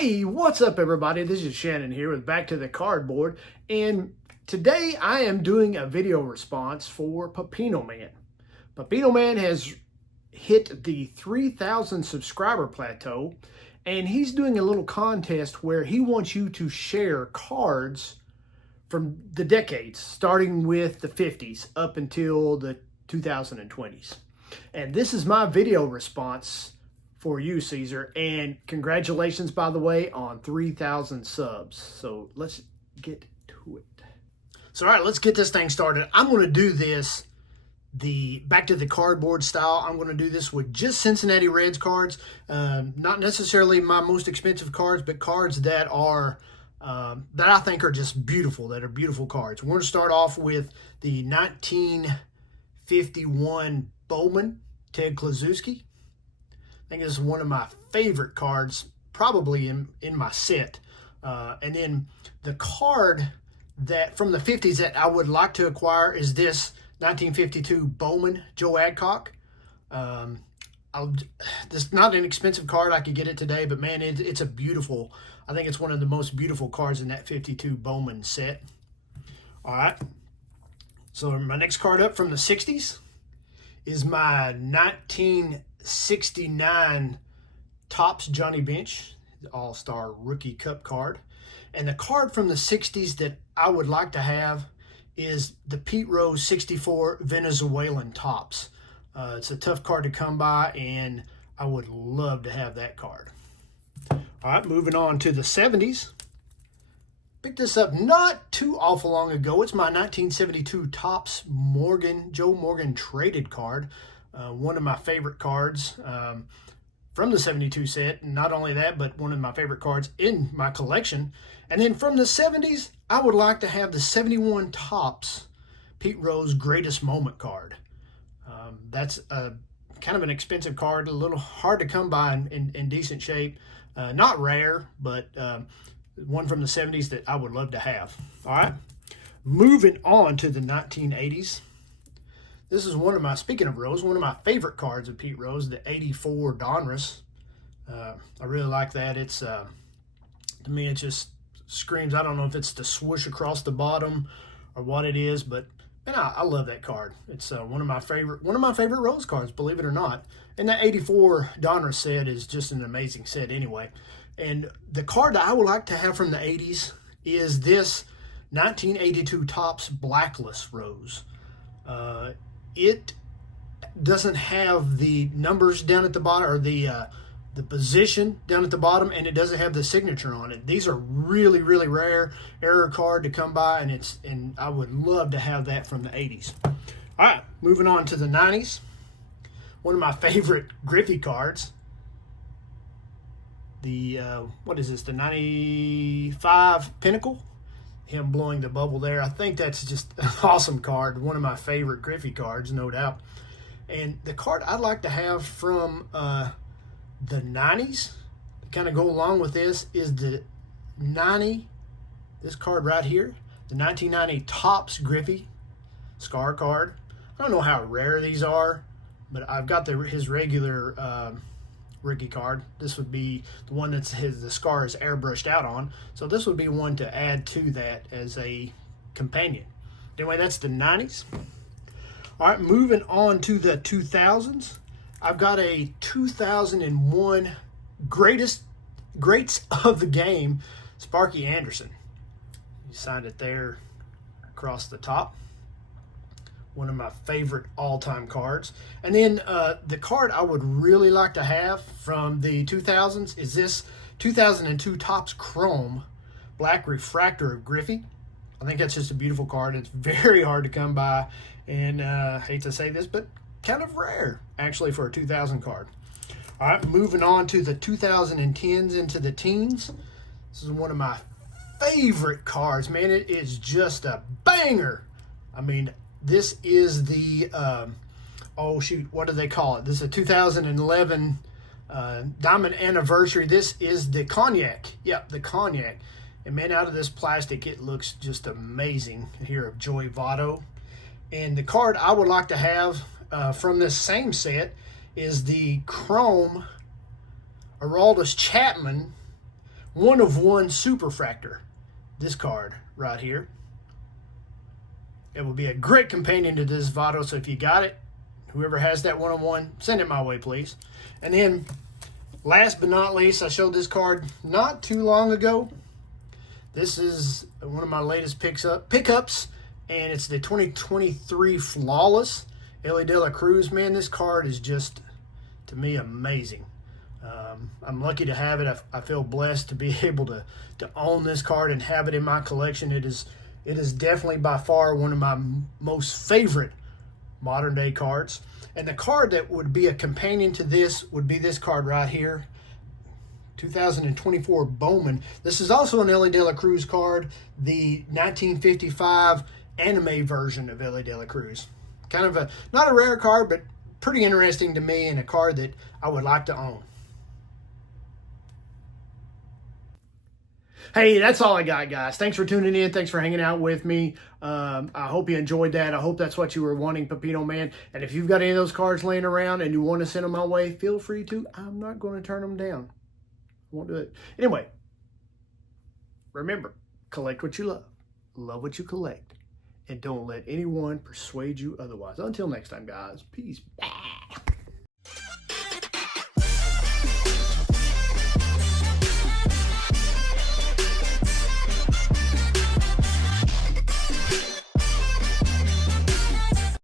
Hey, what's up everybody? This is Shannon here with Back to the Cardboard, and today I am doing a video response for Pepino Man. Pepino Man has hit the 3,000 subscriber plateau, and he's doing a little contest where he wants you to share cards from the decades, starting with the 50s up until the 2020s. And this is my video response for you, Caesar, and congratulations, by the way, on 3,000 subs. So let's get to it. So all right, let's get this thing started. I'm going to do this the Back to the Cardboard style. I'm going to do this with just Cincinnati Reds cards, not necessarily my most expensive cards, but cards that are that I think are just beautiful, that are beautiful cards. We're going to start off with the 1951 Bowman Ted Kluszewski. I think this is one of my favorite cards, probably in my set. And then the card that from the 50s that I would like to acquire is this 1952 Bowman Joe Adcock. This is not an expensive card. I could get it today, but man, it's a beautiful, I think it's one of the most beautiful cards in that 52 Bowman set. All right. So my next card up from the 60s is my 1969 Topps Johnny Bench All-Star Rookie Cup card. And the card from the 60s that I would like to have is the Pete Rose 64 Venezuelan Topps. It's a tough card to come by, and I would love to have that card. All right, moving on to the 70s. Picked this up not too awful long ago. It's my 1972 Topps Joe Morgan traded card. One of my favorite cards from the 72 set. And not only that, but one of my favorite cards in my collection. And then from the 70s, I would like to have the 71 Topps Pete Rose Greatest Moment card. That's kind of an expensive card, a little hard to come by in decent shape. Not rare, but one from the 70s that I would love to have. All right, moving on to the 1980s. This is one of my, speaking of Rose, one of my favorite cards of Pete Rose, the 84 Donruss. I really like that. It's, to me, it just screams, I don't know if it's the swoosh across the bottom or what it is, but man, I love that card. It's one of my favorite Rose cards, believe it or not. And that 84 Donruss set is just an amazing set anyway. And the card that I would like to have from the 80s is this 1982 Topps Blacklist Rose. It doesn't have the numbers down at the bottom, or the position down at the bottom, and it doesn't have the signature on it. These are really, really rare error card to come by, and I would love to have that from the 80s. All right, moving on to the 90s. One of my favorite Griffey cards. The what is this? The 95 Pinnacle. Him blowing the bubble there. I think that's just an awesome card. One of my favorite Griffey cards, no doubt. And the card I'd like to have from the 90s to kind of go along with this is the 90, this card right here, the 1990 Topps Griffey Scar card. I don't know how rare these are, but I've got his regular rookie card. This would be the one that's the scar is airbrushed out on. So this would be one to add to that as a companion. Anyway, that's the 90s. All right, moving on to the 2000s. I've got a 2001 Greats of the Game, Sparky Anderson. He signed it there across the top. One of my favorite all-time cards. And then the card I would really like to have from the 2000s is this 2002 Topps Chrome Black Refractor of Griffey. I think that's just a beautiful card. It's very hard to come by, and I hate to say this, but kind of rare actually for a 2000 card. All right, moving on to the 2010s into the teens. This is one of my favorite cards, man. It is just a banger. I mean, this is the, oh shoot, what do they call it? This is a 2011 Diamond Anniversary. This is the Cognac. Yep, the Cognac. And man, out of this plastic, it looks just amazing here of Joey Votto. And the card I would like to have from this same set is the Chrome Aroldis Chapman one of one Superfractor. This card right here. It will be a great companion to this Votto, so if you got it, whoever has that one of one, send it my way, please. And then, last but not least, I showed this card not too long ago. This is one of my latest pickups, and it's the 2023 Flawless Ellie De La Cruz. Man, this card is just, to me, amazing. I'm lucky to have it. I feel blessed to be able to own this card and have it in my collection. It is definitely by far one of my most favorite modern day cards. And the card that would be a companion to this would be this card right here, 2024 Bowman. This is also an Ellie De La Cruz card, the 1955 anime version of Ellie De La Cruz. Kind of not a rare card, but pretty interesting to me, and a card that I would like to own. Hey, that's all I got, guys. Thanks for tuning in. Thanks for hanging out with me. I hope you enjoyed that. I hope that's what you were wanting, Pepino Man. And if you've got any of those cards laying around and you want to send them my way, feel free to. I'm not going to turn them down. I won't do it. Anyway, remember, collect what you love what you collect, and don't let anyone persuade you otherwise. Until next time, guys. Peace.